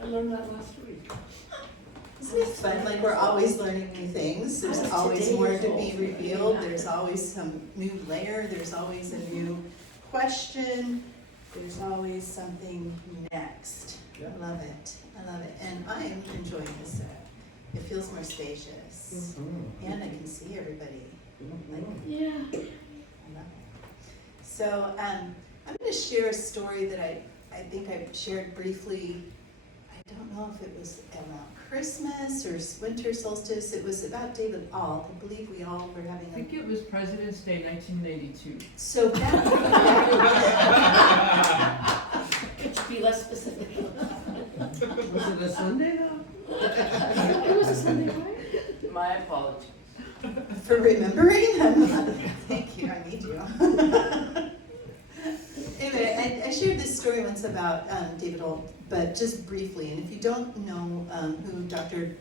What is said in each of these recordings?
I learned that last week. Isn't it fun? Like, we're always learning new things. There's always more to be revealed. There's always some new layer. There's always a new question. There's always something next. Yeah. I love it. I love it. And I'm enjoying this. It feels more spacious. And I can see everybody. Like, Yeah. I love it. So I'm going to share a story that I think I shared briefly. I don't know if it was around Christmas or winter solstice. It was about David Ault. I believe we all were having I think it was President's Day 1982. So that Could you be less specific? Was it a Sunday though? It was a Sunday, right? My apologies. for remembering. Thank you. I need you. Anyway, I shared this story once about David Ault, but just briefly. And if you don't know who Dr.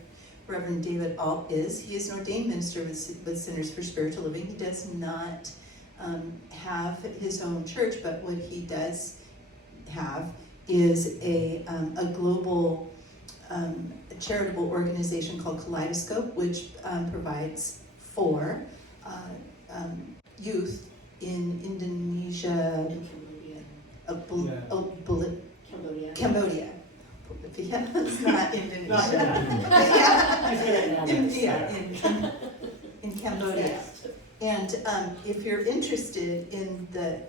Reverend David Ault is, he is an ordained minister with Centers for Spiritual Living. He does not have his own church, but what he does have is a global charitable organization called Kaleidoscope, which provides for youth in Indonesia, Cambodia. Yeah, it's not Indonesia. In Cambodia. And if you're interested in the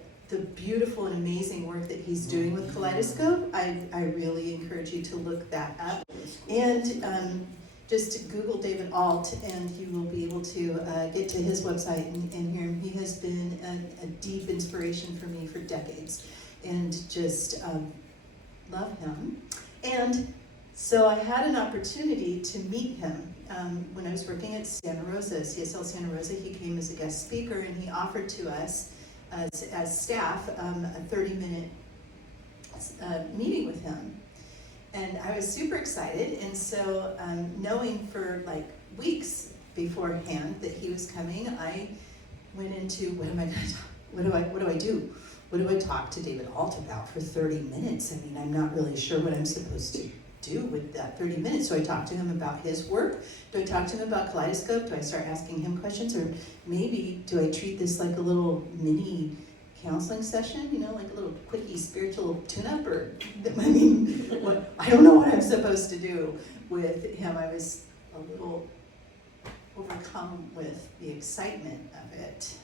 beautiful and amazing work that he's doing with Kaleidoscope, I really encourage you to look that up. And just Google David Ault and you will be able to get to his website and hear him. He has been a deep inspiration for me for decades, and just love him. And so I had an opportunity to meet him when I was working at Santa Rosa, CSL Santa Rosa. He came as a guest speaker, and he offered to us as staff a 30-minute meeting with him. And I was super excited, and so knowing for like weeks beforehand that he was coming, I went into what do I do? What do I talk to David Ault about for 30 minutes? I mean, I'm not really sure what I'm supposed to do with that 30 minutes. So I talked to him about his work. Do I talk to him about Kaleidoscope? Do I start asking him questions? Or maybe do I treat this like a little mini counseling session, you know, like a little quickie spiritual tune-up? Or, I mean, what, I don't know what I'm supposed to do with him. I was a little overcome with the excitement of it.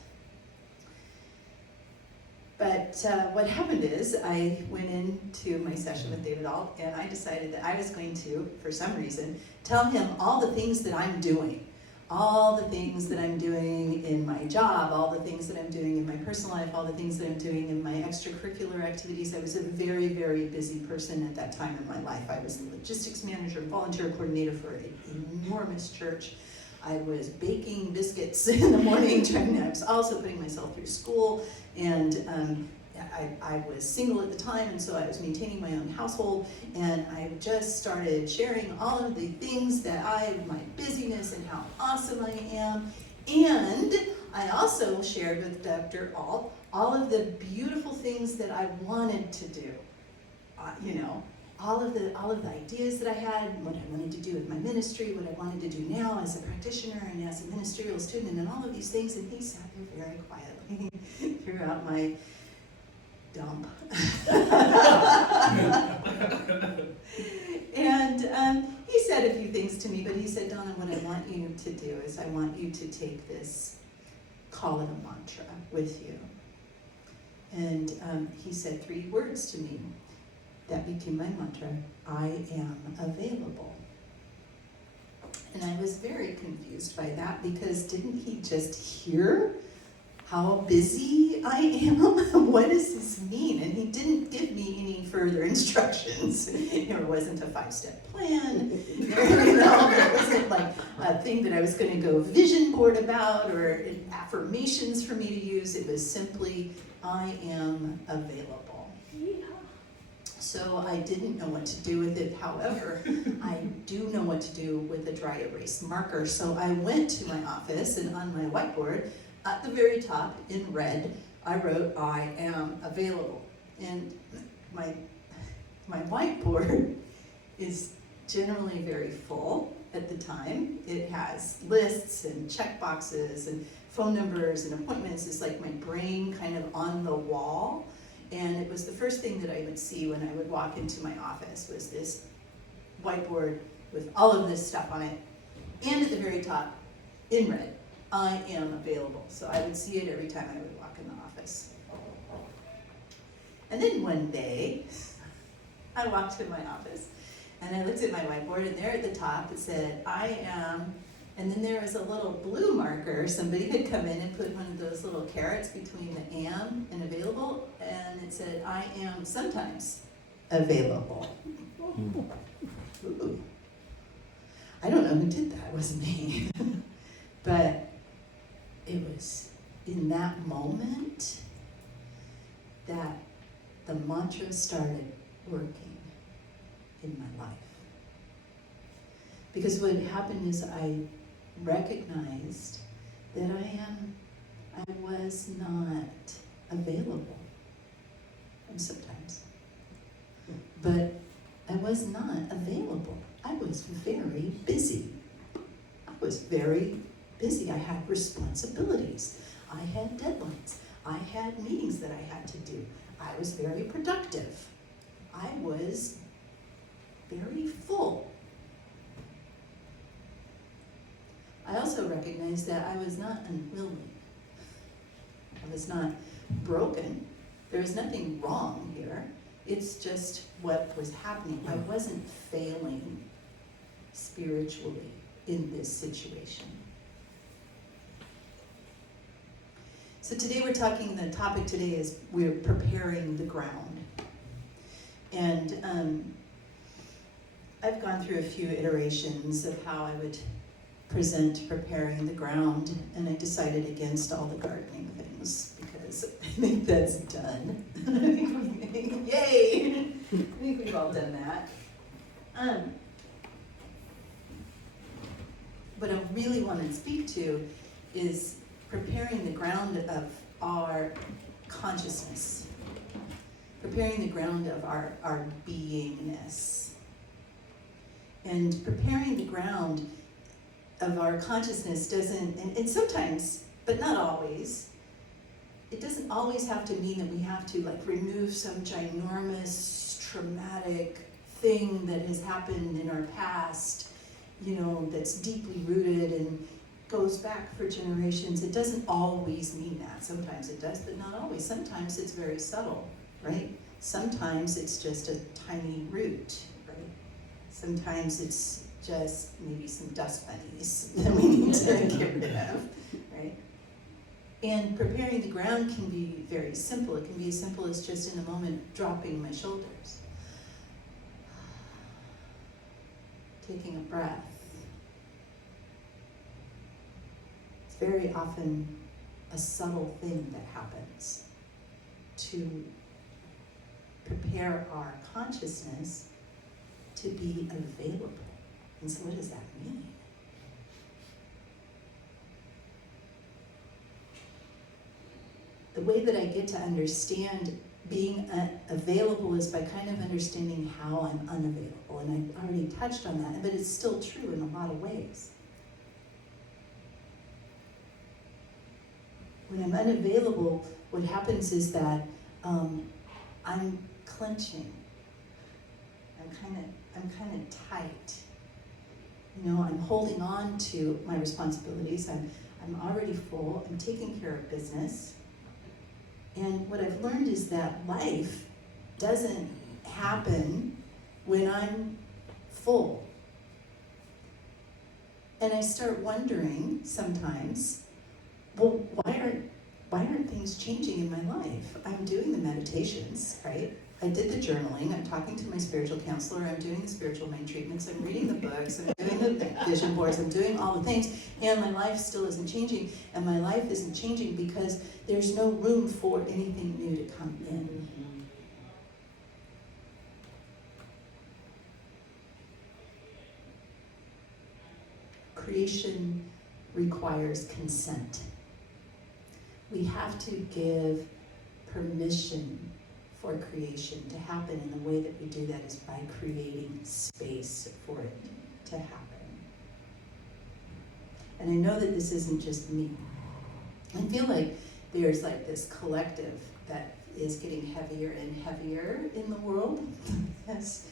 But what happened is I went into my session with David Ault, and I decided that I was going to, for some reason, tell him all the things that I'm doing. All the things that I'm doing in my job, all the things that I'm doing in my personal life, all the things that I'm doing in my extracurricular activities. I was a very, very busy person at that time in my life. I was the logistics manager, volunteer coordinator for an enormous church. I was baking biscuits in the morning, I was also putting myself through school, and I was single at the time, and so I was maintaining my own household, and I just started sharing all of the things my busyness and how awesome I am. And I also shared with Dr. Ault all of the beautiful things that I wanted to do, all of the ideas that I had, what I wanted to do with my ministry, what I wanted to do now as a practitioner and as a ministerial student, and all of these things. And he sat there very quietly throughout my dump. And he said a few things to me, but he said, Donna, what I want you to do is I want you to take this, call it a mantra with you. And he said 3 words to me. That became my mantra: I am available. And I was very confused by that, because didn't he just hear how busy I am? What does this mean? And he didn't give me any further instructions. There wasn't a 5-step plan. There wasn't like a thing that I was going to go vision board about or affirmations for me to use. It was simply, I am available. So I didn't know what to do with it. However, I do know what to do with a dry erase marker. So I went to my office, and on my whiteboard, at the very top in red, I wrote, I am available. And my my whiteboard is generally very full at the time. It has lists and check boxes and phone numbers and appointments. It's like my brain kind of on the wall. And it was the first thing that I would see when I would walk into my office was this whiteboard with all of this stuff on it. And at the very top, in red, I am available. So I would see it every time I would walk in the office. And then one day, I walked in my office and I looked at my whiteboard, and there at the top it said, I am, and then there was a little blue marker. Somebody had come in and put one of those little carrots between the am and available, and it said, I am sometimes available. Ooh. I don't know who did that, it wasn't me. But it was in that moment that the mantra started working in my life. Because what happened is I recognized that I was not available. And sometimes. But I was not available. I was very busy. I was very busy. I had responsibilities. I had deadlines. I had meetings that I had to do. I was very productive. I was very full. I also recognized that I was not unwilling. I was not broken. There was nothing wrong here. It's just what was happening. I wasn't failing spiritually in this situation. So today the topic today is we're preparing the ground. And I've gone through a few iterations of how I would present preparing the ground, and I decided against all the gardening things because I think that's done. Yay! I think we've all done that. What I really want to speak to is preparing the ground of our consciousness, preparing the ground of our beingness, and preparing the ground of our consciousness doesn't, and sometimes, but not always, it doesn't always have to mean that we have to like remove some ginormous traumatic thing that has happened in our past, that's deeply rooted and goes back for generations. It doesn't always mean that. Sometimes it does, but not always. Sometimes it's very subtle, right? Sometimes it's just a tiny root, right? Sometimes it's just maybe some dust bunnies that we need to get rid of, right? And preparing the ground can be very simple. It can be as simple as just in a moment dropping my shoulders, taking a breath. It's very often a subtle thing that happens to prepare our consciousness to be available. And so what does that mean? The way that I get to understand being available is by kind of understanding how I'm unavailable. And I already touched on that, but it's still true in a lot of ways. When I'm unavailable, what happens is that I'm clenching. I'm kind of tight. I'm holding on to my responsibilities. I'm already full. I'm taking care of business. And what I've learned is that life doesn't happen when I'm full. And I start wondering sometimes, well, why aren't things changing in my life? I'm doing the meditations, right? I did the journaling, I'm talking to my spiritual counselor, I'm doing the spiritual mind treatments, I'm reading the books, I'm doing the vision boards, I'm doing all the things, and my life still isn't changing. And my life isn't changing because there's no room for anything new to come in. Creation requires consent. We have to give permission for creation to happen, and the way that we do that is by creating space for it to happen. And I know that this isn't just me. I feel like there's like this collective that is getting heavier and heavier in the world as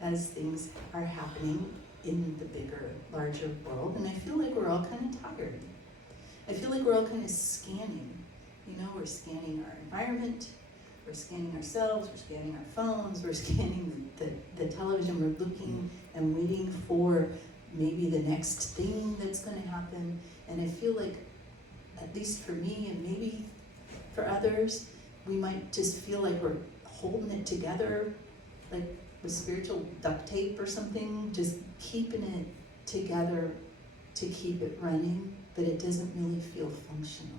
things are happening in the bigger, larger world. And I feel like we're all kind of tired. I feel like we're all kind of scanning. You know, we're scanning our environment, we're scanning ourselves, we're scanning our phones, we're scanning the television, we're looking and waiting for maybe the next thing that's going to happen. And I feel like, at least for me and maybe for others, we might just feel like we're holding it together, like with spiritual duct tape or something, just keeping it together to keep it running, but it doesn't really feel functional.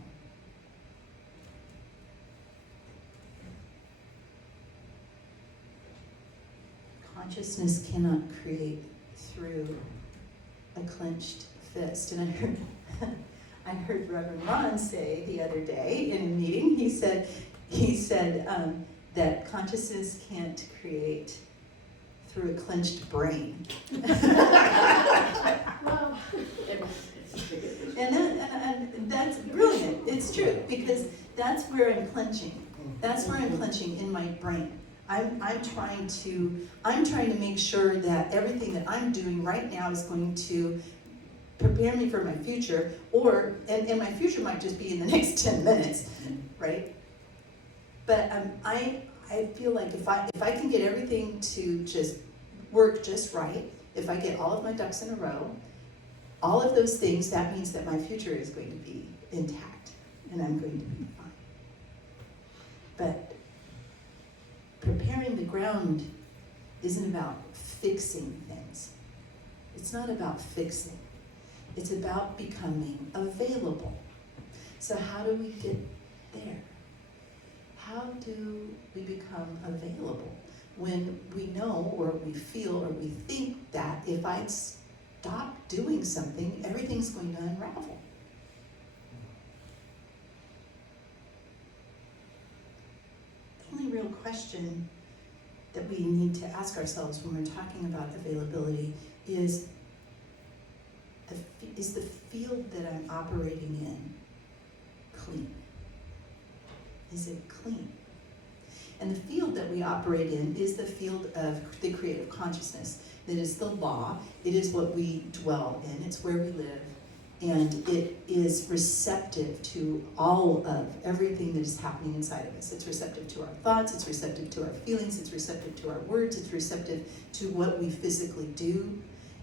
Consciousness cannot create through a clenched fist. And I heard Reverend Ron say the other day in a meeting, he said that consciousness can't create through a clenched brain. Wow. And that's brilliant. It's true, because that's where I'm clenching. That's where I'm clenching in my brain. I'm trying to make sure that everything that I'm doing right now is going to prepare me for my future, and my future might just be in the next 10 minutes, right? But I feel like if I can get everything to just work just right, if I get all of my ducks in a row, all of those things, that means that my future is going to be intact, and I'm going to be fine. But preparing the ground isn't about fixing things. It's not about fixing. It's about becoming available. So how do we get there? How do we become available when we know or we feel or we think that if I stop doing something, everything's going to unravel? The only real question that we need to ask ourselves when we're talking about availability is the field that I'm operating in clean? Is it clean? And the field that we operate in is the field of the creative consciousness. That is the law. It is what we dwell in. It's where we live. And it is receptive to all of everything that is happening inside of us. It's receptive to our thoughts. It's receptive to our feelings. It's receptive to our words. It's receptive to what we physically do.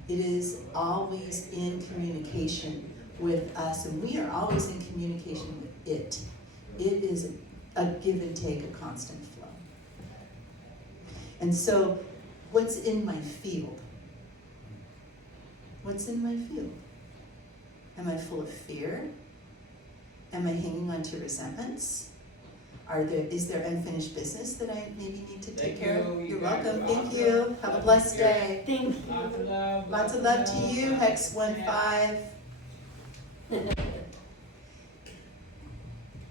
It is always in communication with us, and we are always in communication with it. It is a give and take, a constant flow. And so, what's in my field? What's in my field? Am I full of fear? Am I hanging on to resentments? Is there unfinished business that I maybe need to take care of? You're welcome. Thank you. Have a blessed day. Thank you. Lots of love to you, Hex 1-5.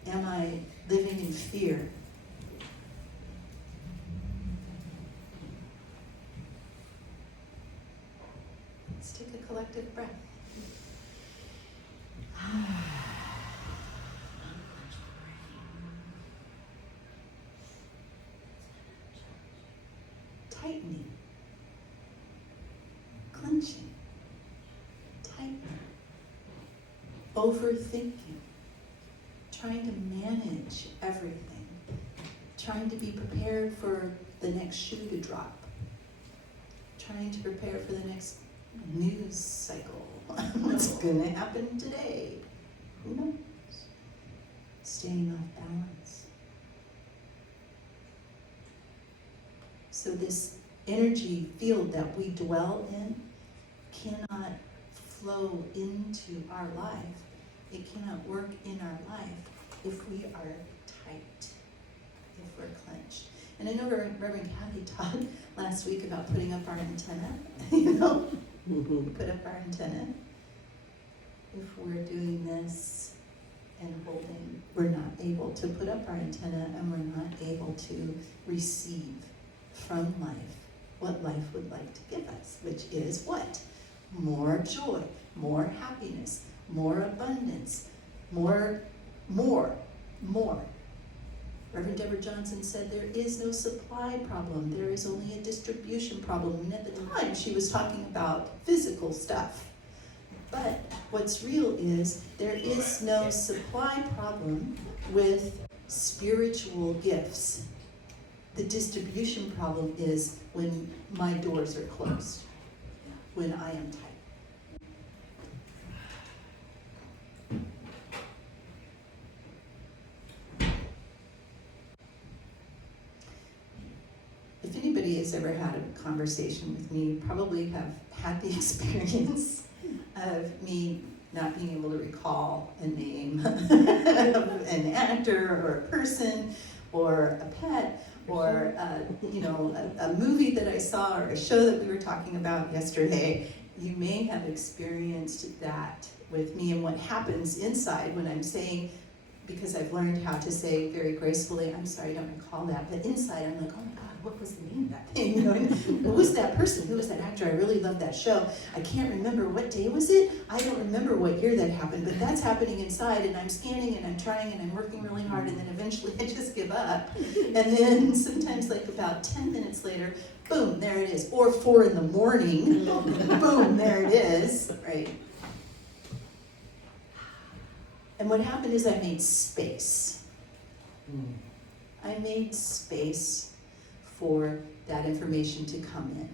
Am I living in fear? Let's take a collective breath. Tightening, clenching, tightening, overthinking, trying to manage everything, trying to be prepared for the next shoe to drop, trying to prepare for the next news cycle. What's going to happen today? Who knows? Staying off balance. So this energy field that we dwell in cannot flow into our life. It cannot work in our life if we are tight, if we're clenched. And I know Reverend Kathy taught last week about putting up our antenna, you know? Put up our antenna. If we're doing this and holding. We're not able to put up our antenna, and we're not able to receive from life what life would like to give us, which is what? More joy, more happiness, more abundance, more. Reverend Deborah Johnson said there is no supply problem, there is only a distribution problem. And at the time, she was talking about physical stuff. But what's real is there is no supply problem with spiritual gifts. The distribution problem is when my doors are closed, when I am tight. If anybody has ever had a conversation with me, you probably have had the experience of me not being able to recall a name of an actor or a person or a pet or a movie that I saw or a show that we were talking about yesterday. You may have experienced that with me, and what happens inside when I'm saying, because I've learned how to say very gracefully, I'm sorry, I don't recall that, but inside I'm like, oh my God, what was the name of that thing? Who was that person? Who was that actor? I really loved that show. I can't remember what day was it. I don't remember what year that happened, but that's happening inside, and I'm scanning and I'm trying and I'm working really hard, and then eventually I just give up. And then sometimes like about 10 minutes later, boom, there it is. Or 4 in the morning, boom, there it is, right? And what happened is I made space. I made space for that information to come in.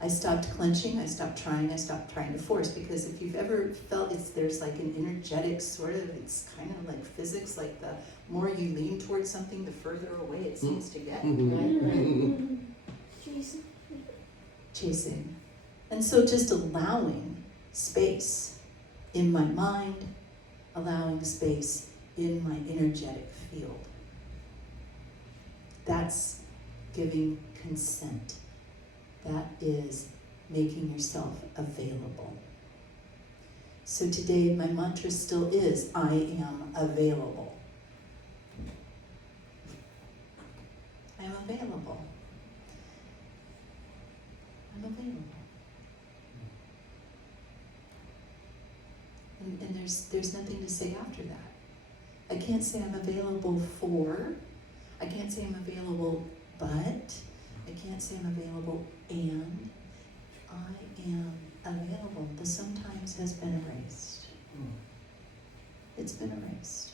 I stopped clenching, I stopped trying to force, because if you've ever felt there's like an energetic sort of, it's kind of like physics, like the more you lean towards something, the further away it seems to get. Right? Chasing. And so just allowing space in my mind, allowing space in my energetic field. That's giving consent. That is making yourself available. So today my mantra still is, I am available. I am available. I'm available. And there's nothing to say after that. I can't say I'm available for, I can't say I'm available but, I can't say I'm available and, I am available. The sometimes has been erased. It's been erased.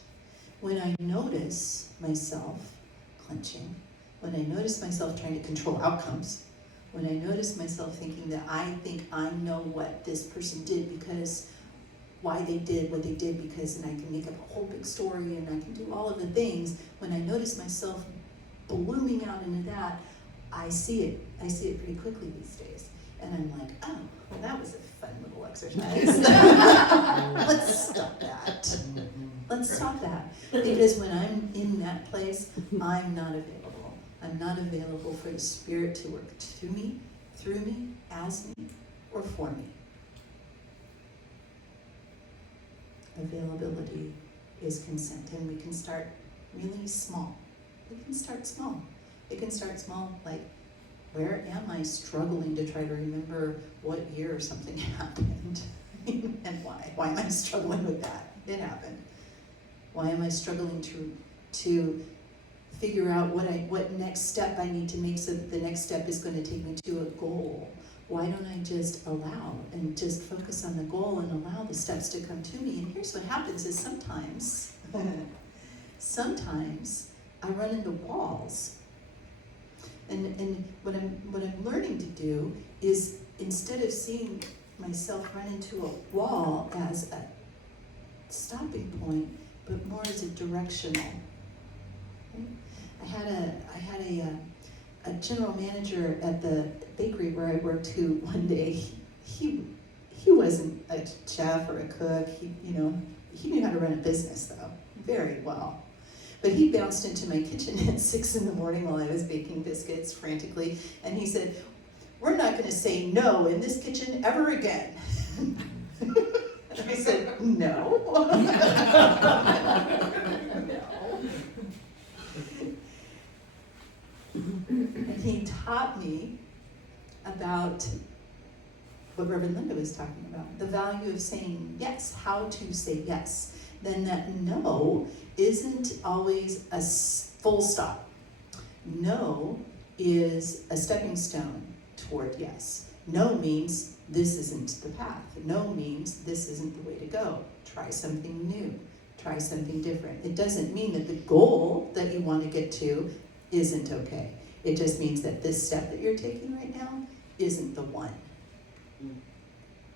When I notice myself clenching, when I notice myself trying to control outcomes, when I notice myself thinking that I think I know what this person did because why they did what they did, because, and I can make up a whole big story and I can do all of the things. When I notice myself blooming out into that, I see it pretty quickly these days. And I'm like, oh, well that was a fun little exercise. Let's stop that. Let's stop that. Because when I'm in that place, I'm not available. I'm not available for the Spirit to work to me, through me, as me, or for me. Availability is consent, and we can start really small. It can start small. It can start small, like, where am I struggling to try to remember what year something happened? And why? Why am I struggling with that? It happened. Why am I struggling to figure out what next step I need to make so that the next step is going to take me to a goal? Why don't I just allow and just focus on the goal and allow the steps to come to me? And here's what happens is sometimes I run into walls. And what I'm learning to do is, instead of seeing myself run into a wall as a stopping point, but more as a directional. Okay? I had a general manager at the bakery where I worked who one day, he wasn't a chef or a cook. He knew how to run a business though, very well. But he bounced into my kitchen at 6 in the morning while I was baking biscuits frantically, and he said, "We're not going to say no in this kitchen ever again." I said, no. And he taught me about what Reverend Linda was talking about, the value of saying yes, how to say yes. Then that no isn't always a full stop. No is a stepping stone toward yes. No means this isn't the path. No means this isn't the way to go. Try something new. Try something different. It doesn't mean that the goal that you want to get to isn't okay. It just means that this step that you're taking right now isn't the one.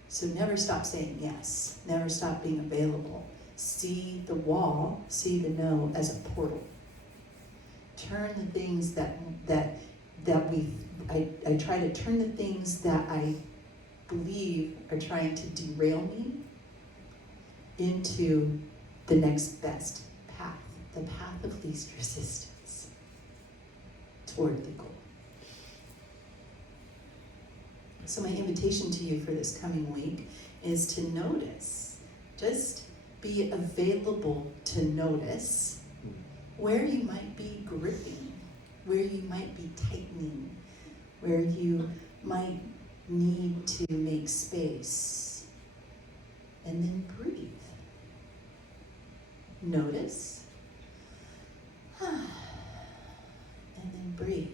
So never stop saying yes. Never stop being available. See the wall, see the no as a portal. Turn the things I try to turn the things that I believe are trying to derail me into the next best path, the path of least resistance toward the goal. So my invitation to you for this coming week is to notice, just be available to notice where you might be gripping, where you might be tightening, where you might need to make space, and then breathe. Notice, and then breathe.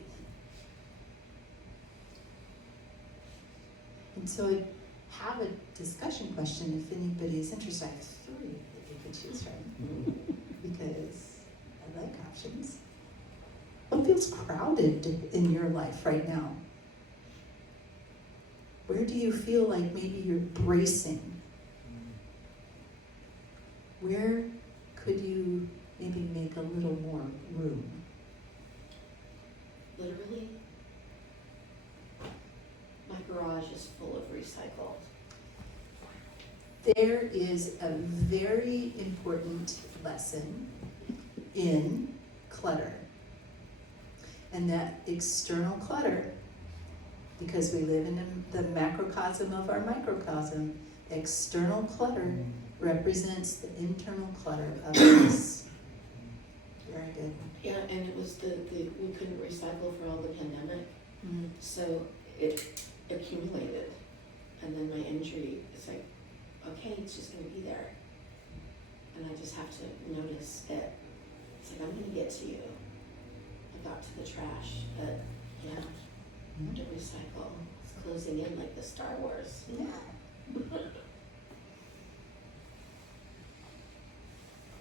And so I have a discussion question if anybody is interested. I have 3 that you can choose from because I like options. What feels crowded in your life right now? Where do you feel like maybe you're bracing? Where could you maybe make a little more room? Literally, my garage is full of recycled. There is a very important lesson in clutter. And that external clutter, because we live in the macrocosm of our microcosm, external clutter represents the internal clutter of us. Very good. Yeah, and it was we couldn't recycle for all the pandemic, so it accumulated. And then my injury, it's like, okay, it's just gonna be there. And I just have to notice it. It's like, I'm gonna get to you. I got to the trash, but yeah, to recycle. It's closing in like the Star Wars. Yeah.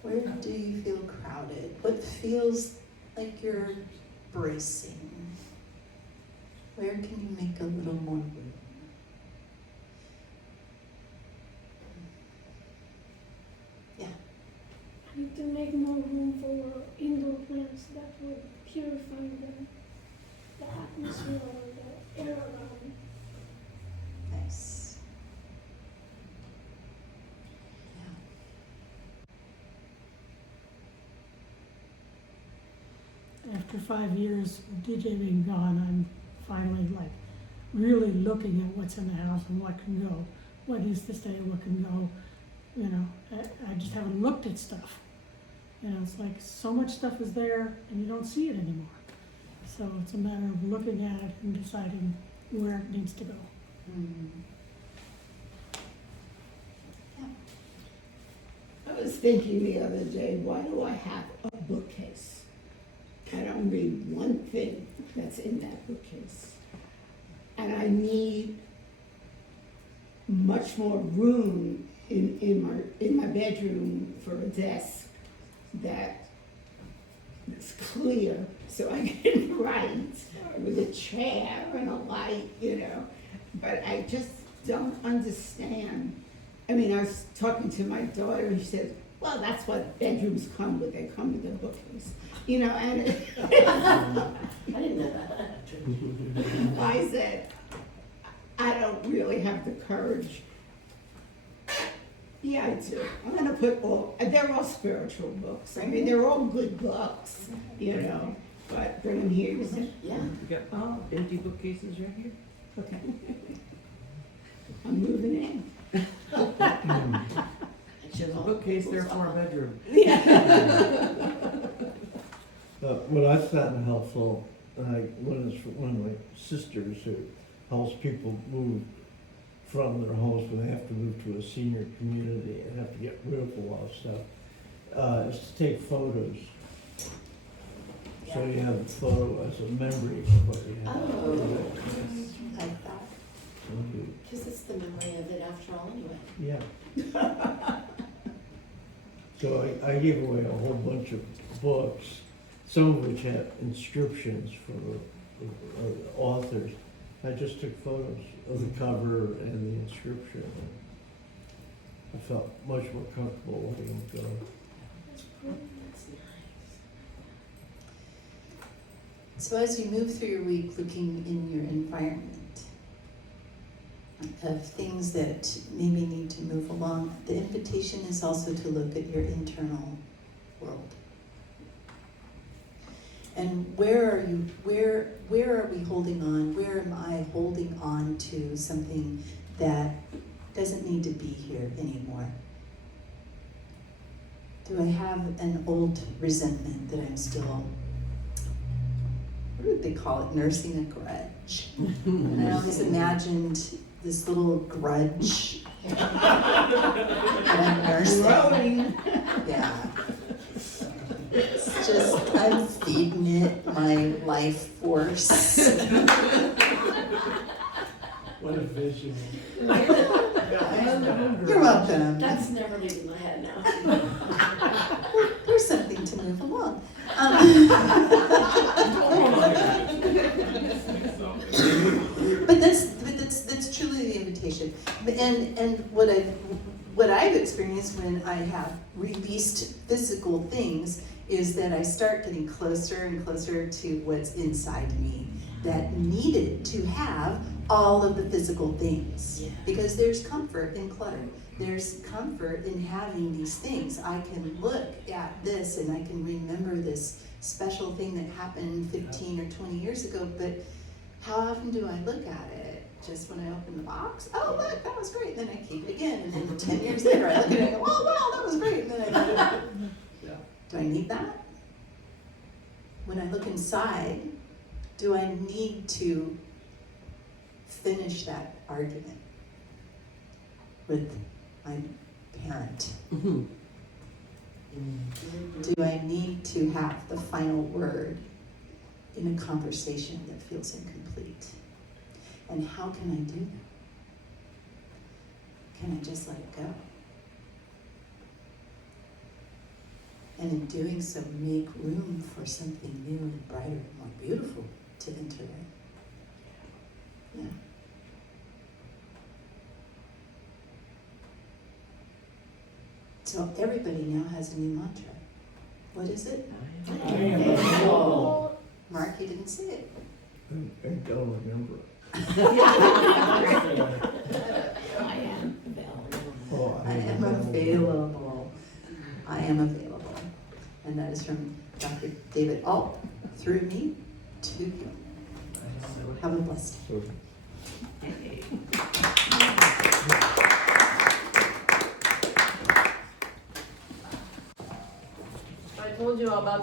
Where do you feel crowded? What feels like you're bracing? Where can you make a little more room? Yeah. I need to make more room for indoor plants that would purify the atmosphere or the air around. Nice. Yeah. After 5 years of DJ being gone, I'm finally really looking at what's in the house and what can go, what needs to stay, what can go. You know, I just haven't looked at stuff. You know, it's like so much stuff is there and you don't see it anymore. So it's a matter of looking at it and deciding where it needs to go. Yeah. I was thinking the other day, why do I have a bookcase? I don't read one thing that's in that bookcase. And I need much more room in my bedroom for a desk that is clear so I can write with a chair and a light, you know. But I just don't understand. I mean, I was talking to my daughter and she said, well, that's what bedrooms come with. They come with a bookcase. You know, and I didn't know that. I said, I don't really have the courage. Yeah, I do. I'm gonna put they're all spiritual books. I mean, they're all good books, you know, but bring them here, you said, Yeah. We got empty bookcases right here. okay. I'm moving in. bookcase, therefore a bedroom. What I've found helpful, one of my sisters who helps people move from their homes when they have to move to a senior community and have to get rid of a lot of stuff, is to take photos. So you have a photo as a memory of what you have. Oh. Like that. Because it's the memory of it after all anyway. Yeah. So I gave away a whole bunch of books, some of which had inscriptions from the authors. I just took photos of the cover and the inscription. I felt much more comfortable letting it go. That's nice. So as you move through your week looking in your environment of things that maybe need to move along, the invitation is also to look at your internal world. And where are we holding on? Where am I holding on to something that doesn't need to be here anymore? Do I have an old resentment that I'm still, what do they call it, nursing a grudge? And I always imagined this little grudge that I'm nursing. Growing. Yeah. It's just, I'm feeding it my life force. What a vision. You're welcome. That's never leaving my head now. There's something to move along. But that's truly the invitation. And what I've experienced when I have released physical things is that I start getting closer and closer to what's inside me that needed to have all of the physical things. Yeah. Because there's comfort in clutter. There's comfort in having these things. I can look at this and I can remember this special thing that happened 15 or 20 years ago, but how often do I look at it? Just when I open the box? Oh, look, that was great. Then I keep it again. And then 10 years later, I look at it and go, oh, wow, that was great. And then I go, do I need that? When I look inside, do I need to finish that argument with my parent? Do I need to have the final word in a conversation that feels incomplete? And how can I do that? Can I just let it go? And in doing so, make room for something new and brighter and more beautiful to enter in. Yeah. So everybody now has a new mantra. What is it? Mark, you didn't say it. I don't remember. Oh, I am available. I am available. And that is from Dr. David Ault, through me to you. Have a blessed day. I told you all about